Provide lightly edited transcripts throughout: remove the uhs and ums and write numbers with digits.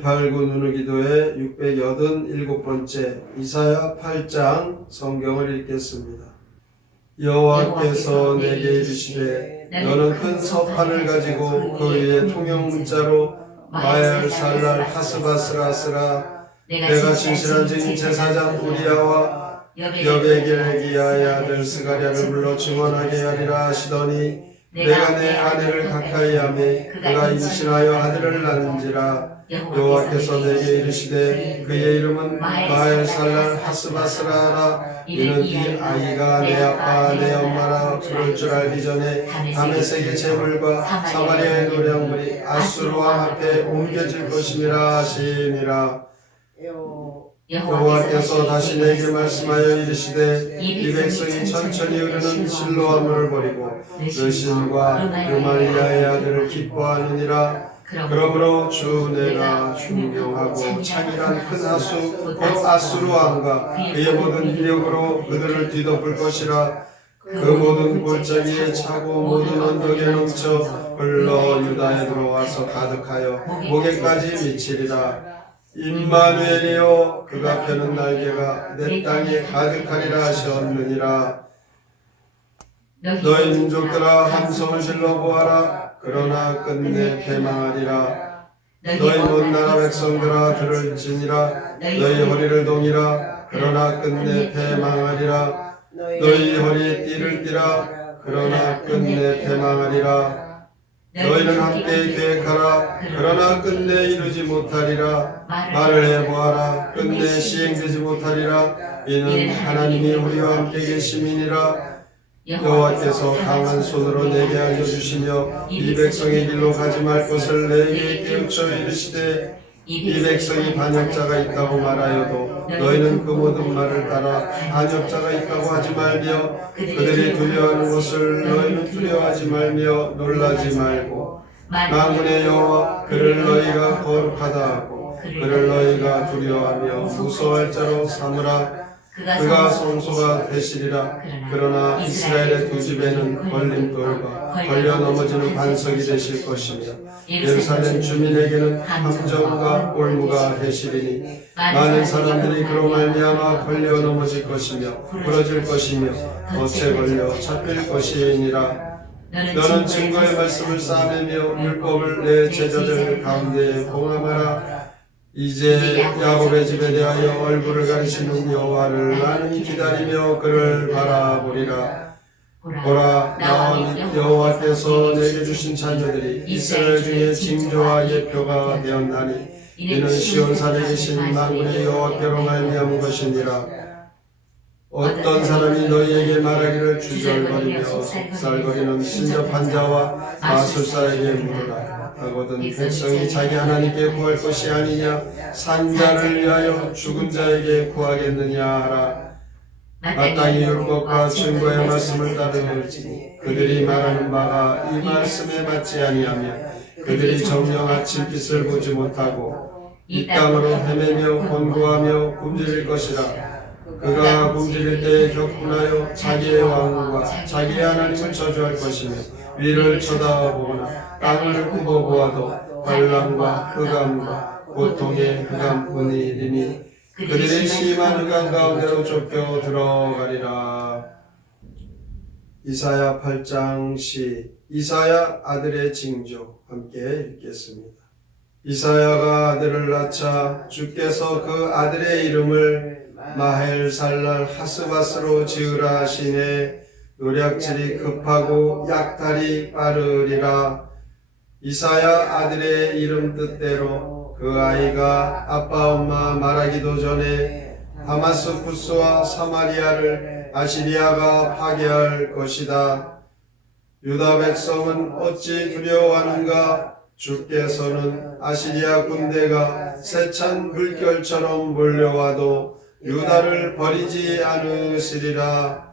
189 누누기도의 687번째 이사야 8장 성경을 읽겠습니다. 여호와께서 내게 이르시되 너는 큰 서판을 가지고 그 위에 통영 문자로 마엘살랄 하스바스라스라 내가 진실한 증인 제사장 우리야와 여베겔기야의 아들 스가랴를 불러 증언하게 하리라 하시더니 내가 내 아내를 가까이 하매 그가 임신하여 아들을 낳은지라 여호와께서 내게 이르시되 그의 이름은 마엘살랄 하스바스라라 이는 이 아이가 내 아빠 내 엄마라 부를 줄 알기 전에 다메섹의 재물과 사마리아의 노량물이 아수르 왕 앞에 옮겨질 것임이라 하시니라. 여호와께서 다시 내게 말씀하여 이르시되 이 백성이 천천히 흐르는 실로아물을 버리고 르신과 르말리아의 아들을 기뻐하느니라. 그러므로 주 내가 중명하고 창이란 큰 하수 곧 아수르 왕과 그의 모든 이력으로 그들을 뒤덮을 것이라. 그 모든 골짜기에 차고 모든 언덕에 넘쳐 흘러 유다에 들어와서 가득하여 목에까지 미치리라. 임마누엘이여 그가 펴는 날개가 내 땅에 가득하리라 하셨느니라. 너희 민족들아 함성을 질러 보아라. 그러나 끝내 패망하리라. 너희 먼 나라 백성들아 들을지니라. 너희 허리를 동이라. 그러나 끝내 패망하리라. 너희 허리에 띠를 띠라. 그러나 끝내 패망하리라. 너희는 함께 계획하라. 그러나 끝내 이루지 못하리라. 말을 해보아라. 끝내 시행되지 못하리라. 이는 하나님이 우리와 함께 계심이니라. 여호와께서 강한 손으로 내게 알려주시며 이 백성의 길로 가지 말 것을 내게 깨우쳐 이르시되 이 백성이 반역자가 있다고 말하여도 너희는 그 모든 말을 따라 반역자가 있다고 하지 말며 그들이 두려워하는 것을 너희는 두려워하지 말며 놀라지 말고 만군의 여호와 그를 너희가 거룩하다 하고 그를 너희가 두려워하며 무서워할 자로 삼으라. 그가 성소가 되시리라. 그러나 이스라엘의 두 집에는 걸림돌과 걸려 넘어지는 반석이 되실 것이며 예루살렘 주민에게는 함정과 올무가 되시리니 많은 사람들이 그로 말미암아 걸려 넘어질 것이며 부러질 것이며 덫에 걸려 잡힐 것이니라. 너는 증거의 말씀을 쌓아내며 율법을 내 제자들 가운데 봉함하라. 이제 야곱의 집에 대하여 얼굴을 가리시는 여호와를 나는 기다리며 그를 바라보리라. 보라 나와 여호와께서 내게 주신 자녀들이 이스라엘 중에 징조와 예표가 되었나니 이는 시온산에 계신 만군의 여호와께로 말미암은 것이니라. 어떤 사람이 너희에게 말하기를 주절거리며 속살거리는 신접한 자와 마술사에게 물으라 하거든 백성이 자기 하나님께 구할 것이 아니냐 산자를 위하여 죽은 자에게 구하겠느냐 하라. 마땅히 율법과 증거의 말씀을 따르는지 그들이 말하는 바가 이 말씀에 맞지 아니하며 그들이 정녕 아침 빛을 보지 못하고 이 땅으로 헤매며 곤고하며 굶주릴 것이라. 그가 굶주릴 때에 격분하여 자기의 왕과 자기의 하나님을 저주할 것이며 위를 쳐다보거나 땅을 굽어보아도 환난과 흑암과 고통의 흑암뿐이니 그들의 심한 흑암 가운데로 쫓겨 들어가리라. 이사야 8장 시 이사야 아들의 징조 함께 읽겠습니다. 이사야가 아들을 낳자 주께서 그 아들의 이름을 마헬살랄 하스바스로 지으라 하시네. 노략질이 급하고 약탈이 빠르리라. 이사야 아들의 이름 뜻대로 그 아이가 아빠 엄마 말하기도 전에 다마스쿠스와 사마리아를 아시리아가 파괴할 것이다. 유다 백성은 어찌 두려워하는가? 주께서는 아시리아 군대가 세찬 물결처럼 몰려와도 유다를 버리지 않으시리라.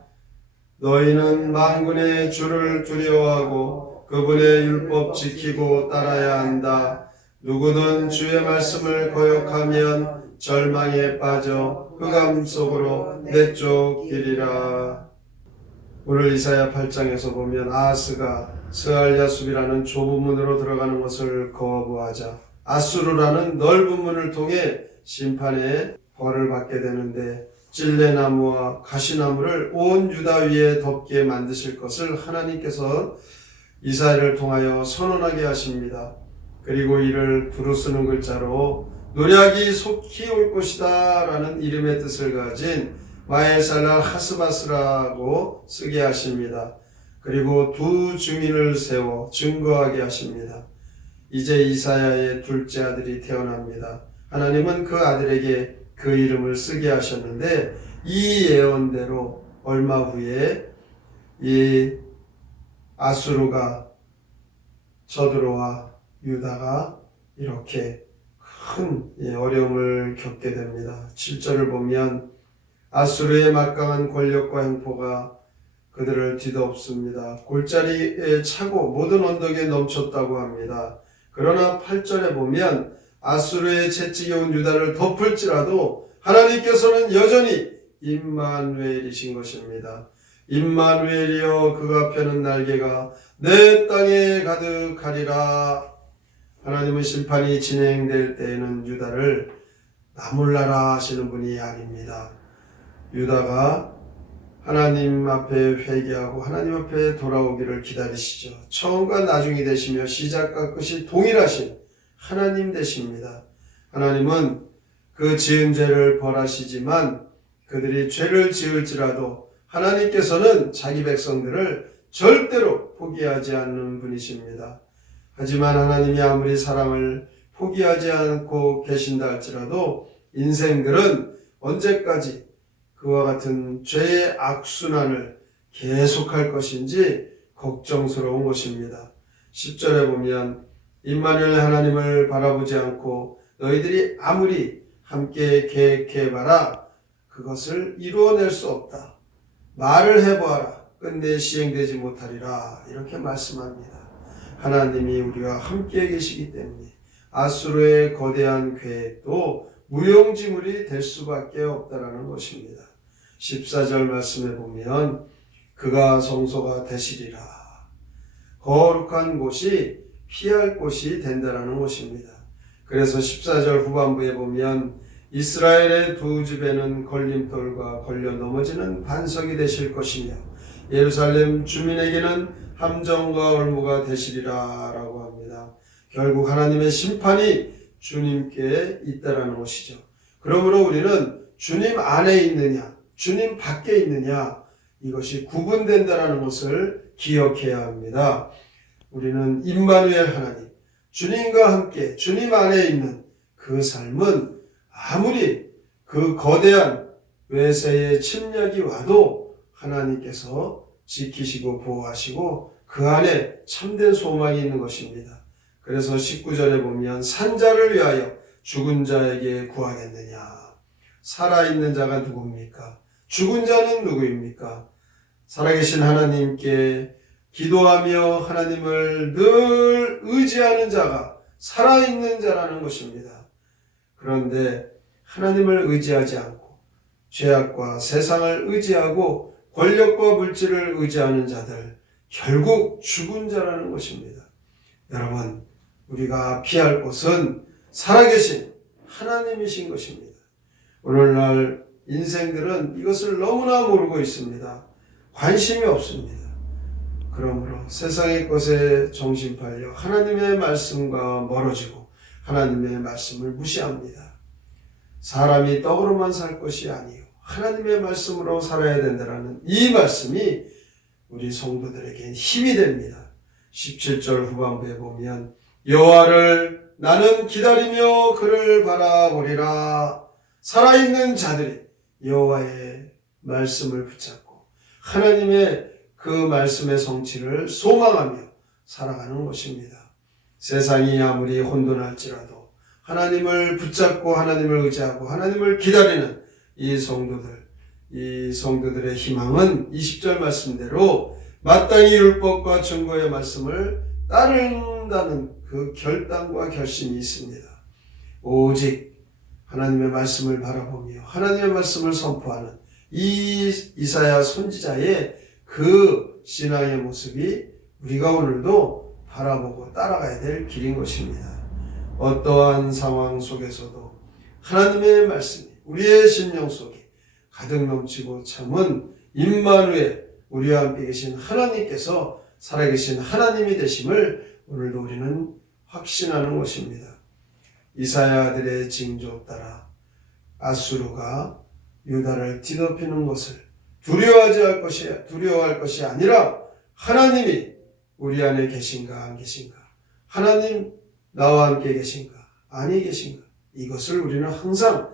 너희는 만군의 주를 두려워하고 그분의 율법 지키고 따라야 한다. 누구든 주의 말씀을 거역하면 절망에 빠져 흑암 속으로 내쫓기리라. 오늘 이사야 8장에서 보면 아하스가 스알야숲이라는 좁은 문으로 들어가는 것을 거부하자 아수르라는 넓은 문을 통해 심판의 벌을 받게 되는데, 찔레나무와 가시나무를 온 유다 위에 덮게 만드실 것을 하나님께서 이사야를 통하여 선언하게 하십니다. 그리고 이를 두루 쓰는 글자로 노략이 속히 올 것이다 라는 이름의 뜻을 가진 마에살랄 하스바스라고 쓰게 하십니다. 그리고 두 증인을 세워 증거하게 하십니다. 이제 이사야의 둘째 아들이 태어납니다. 하나님은 그 아들에게 그 이름을 쓰게 하셨는데, 이 예언대로 얼마 후에 이 아수르가 쳐들어와 유다가 이렇게 큰 어려움을 겪게 됩니다. 7절을 보면 아수르의 막강한 권력과 행포가 그들을 뒤덮습니다. 골짜기에 차고 모든 언덕에 넘쳤다고 합니다. 그러나 8절에 보면 아수르의 채찍이 온 유다를 덮을지라도 하나님께서는 여전히 임마누엘이신 것입니다. 임마누엘이여 그가 펴는 날개가 내 땅에 가득하리라. 하나님은 심판이 진행될 때에는 유다를 나몰라라 하시는 분이 아닙니다. 유다가 하나님 앞에 회개하고 하나님 앞에 돌아오기를 기다리시죠. 처음과 나중이 되시며 시작과 끝이 동일하신 하나님 되십니다. 하나님은 그 지은 죄를 벌하시지만 그들이 죄를 지을지라도 하나님께서는 자기 백성들을 절대로 포기하지 않는 분이십니다. 하지만 하나님이 아무리 사람을 포기하지 않고 계신다 할지라도 인생들은 언제까지 그와 같은 죄의 악순환을 계속할 것인지 걱정스러운 것입니다. 10절에 보면 임마누엘 하나님을 바라보지 않고 너희들이 아무리 함께 계획해봐라 그것을 이루어낼 수 없다. 말을 해보아라 끝내 시행되지 못하리라. 이렇게 말씀합니다. 하나님이 우리와 함께 계시기 때문에 아수르의 거대한 계획도 무용지물이 될 수밖에 없다라는 것입니다. 14절 말씀에 보면 그가 성소가 되시리라. 거룩한 곳이 피할 곳이 된다라는 것입니다. 그래서 14절 후반부에 보면 이스라엘의 두 집에는 걸림돌과 걸려 넘어지는 반석이 되실 것이며 예루살렘 주민에게는 함정과 올무가 되시리라 라고 합니다. 결국 하나님의 심판이 주님께 있다라는 것이죠. 그러므로 우리는 주님 안에 있느냐 주님 밖에 있느냐 이것이 구분된다라는 것을 기억해야 합니다. 우리는 임마누엘 하나님 주님과 함께 주님 안에 있는 그 삶은 아무리 그 거대한 외세의 침략이 와도 하나님께서 지키시고 보호하시고 그 안에 참된 소망이 있는 것입니다. 그래서 19절에 보면 산자를 위하여 죽은 자에게 구하겠느냐. 살아있는 자가 누구입니까? 죽은 자는 누구입니까? 살아계신 하나님께 기도하며 하나님을 늘 의지하는 자가 살아있는 자라는 것입니다. 그런데 하나님을 의지하지 않고 죄악과 세상을 의지하고 권력과 물질을 의지하는 자들 결국 죽은 자라는 것입니다. 여러분 우리가 피할 곳은 살아계신 하나님이신 것입니다. 오늘날 인생들은 이것을 너무나 모르고 있습니다. 관심이 없습니다. 그러므로 세상의 것에 정신 팔려 하나님의 말씀과 멀어지고 하나님의 말씀을 무시합니다. 사람이 떡으로만 살 것이 아니요 하나님의 말씀으로 살아야 된다는 이 말씀이 우리 성도들에게 힘이 됩니다. 17절 후반부에 보면 여호와를 나는 기다리며 그를 바라보리라. 살아있는 자들이 여호와의 말씀을 붙잡고 하나님의 그 말씀의 성취를 소망하며 살아가는 것입니다. 세상이 아무리 혼돈할지라도 하나님을 붙잡고 하나님을 의지하고 하나님을 기다리는 이 성도들의 희망은 20절 말씀대로 마땅히 율법과 증거의 말씀을 따른다는 그 결단과 결심이 있습니다. 오직 하나님의 말씀을 바라보며 하나님의 말씀을 선포하는 이 이사야 선지자의 그 신앙의 모습이 우리가 오늘도 바라보고 따라가야 될 길인 것입니다. 어떠한 상황 속에서도 하나님의 말씀이 우리의 심령 속에 가득 넘치고 참은 임마누엘, 우리와 함께 계신 하나님께서 살아계신 하나님이 되심을 오늘도 우리는 확신하는 것입니다. 이사야 아들의 징조 따라 아수르가 유다를 뒤덮이는 것을 두려워할 것이 아니라 하나님이 우리 안에 계신가 안 계신가, 하나님 나와 함께 계신가 아니 계신가, 이것을 우리는 항상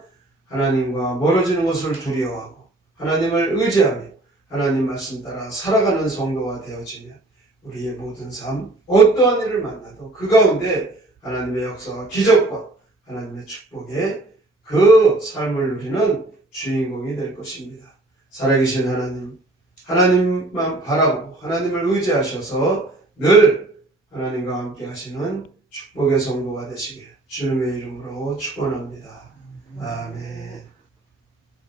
하나님과 멀어지는 것을 두려워하고 하나님을 의지하며 하나님 말씀 따라 살아가는 성도가 되어지면 우리의 모든 삶, 어떠한 일을 만나도 그 가운데 하나님의 역사와 기적과 하나님의 축복의 그 삶을 누리는 주인공이 될 것입니다. 살아계신 하나님만 바라보고 하나님을 의지하셔서 늘 하나님과 함께 하시는 축복의 성도가 되시길 주님의 이름으로 축원합니다. 아멘.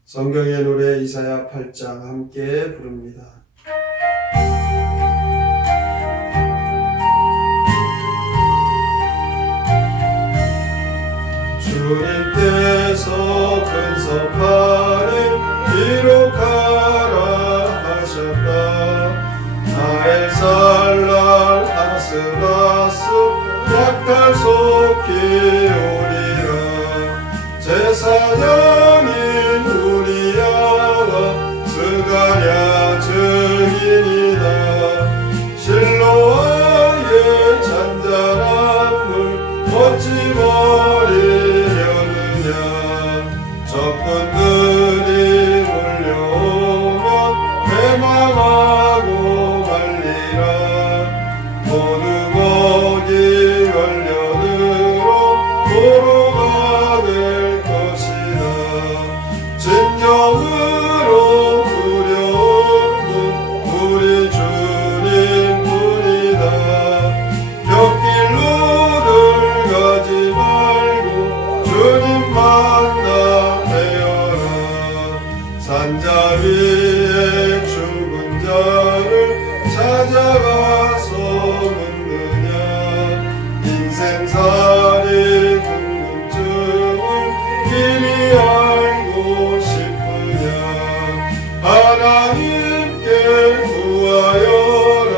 성경의 노래 이사야 8장 함께 부릅니다. 주님께서 근섭하는 기록하라 하셨다. 나엘살랄 하스바스 약탈 속히 오리라. 제사장인 우리야와 스가랴 증인이다. 실로아의 잔잔한 물 어찌 버리려느냐. 적군들이 몰려오면 패망하고 말리라. 모두 먹이 관련으로 도로가 될 것이다. 진정으로 두려운 분 우리 주님뿐이다. 곁길로 들어가지 말고 주님만 다 배워라. 산자 위에 죽은 자를 찾아가서 묻느냐. 인생살이 궁금증을 길이 알고 싶으냐. 하나님께 구하여라.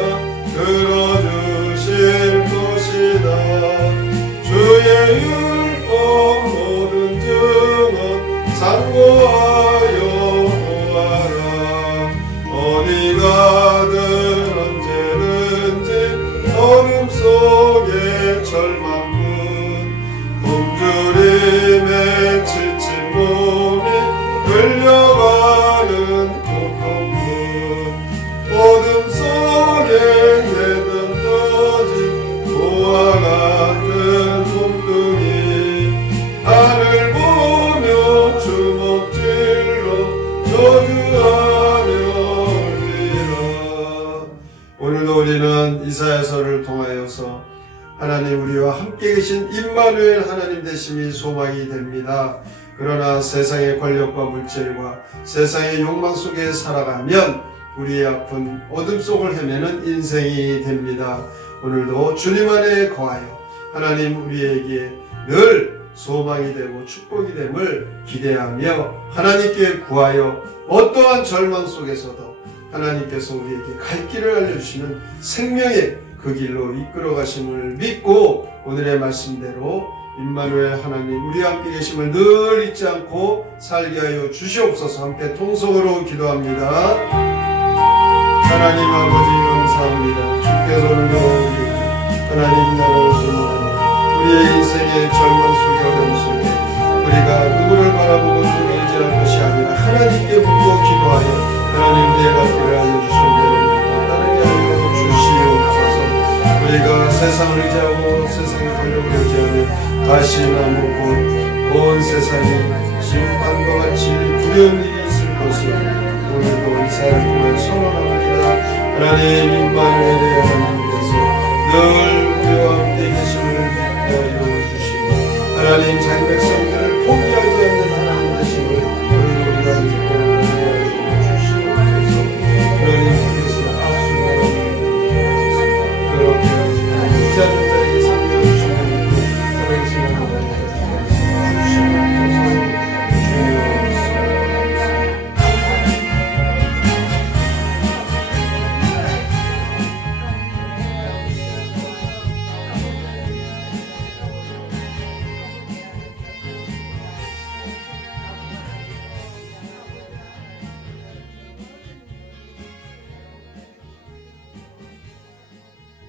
들어주실 것이다. 주의 율법 모든 증언 상고하여 보아라. 어디 가든 언제든지 어둠 속에 절망뿐 굶주림에 지친 몸이 끌려가는 고통뿐 어둠 속에 내던져진 고와 같은 몸뚱이 하늘 보며 주먹질로 저주하며 울리라. 오늘도 우리는 이사야서를 통하여서 하나님 우리와 함께 계신 임마누엘 하나님 되심이 소망이 됩니다. 그러나 세상의 권력과 물질과 세상의 욕망 속에 살아가면 우리의 아픈 어둠 속을 헤매는 인생이 됩니다. 오늘도 주님 안에 거하여 하나님 우리에게 늘 소망이 되고 축복이 됨을 기대하며 하나님께 구하여 어떠한 절망 속에서도 하나님께서 우리에게 갈 길을 알려주시는 생명의 그 길로 이끌어 가심을 믿고 오늘의 말씀대로 임마누엘 하나님 우리와 함께 계심을 늘 잊지 않고 살게 하여 주시옵소서. 함께 통성으로 기도합니다. 하나님 아버지 감사합니다. 주께서 오늘도 하나님 나라를 소망하며 우리의 인생의 절망 속에 어려움 속에 우리가 누구를 바라보고 누구를 의지할 것이 아니라 하나님께 묻고 기도하여 하나님 우리의 갈 길을 알려주시는 대로 따르게 하여 주시옵소서. 우리가 세상을 의지하고 세상의 권력을 의지하며 가시나무 곧 온 세상에 심판과 같이 두려운 일이 있을 것을 오늘도 이사야를 통해 선언합니다. 하나님 임마누엘의 하나님께서 늘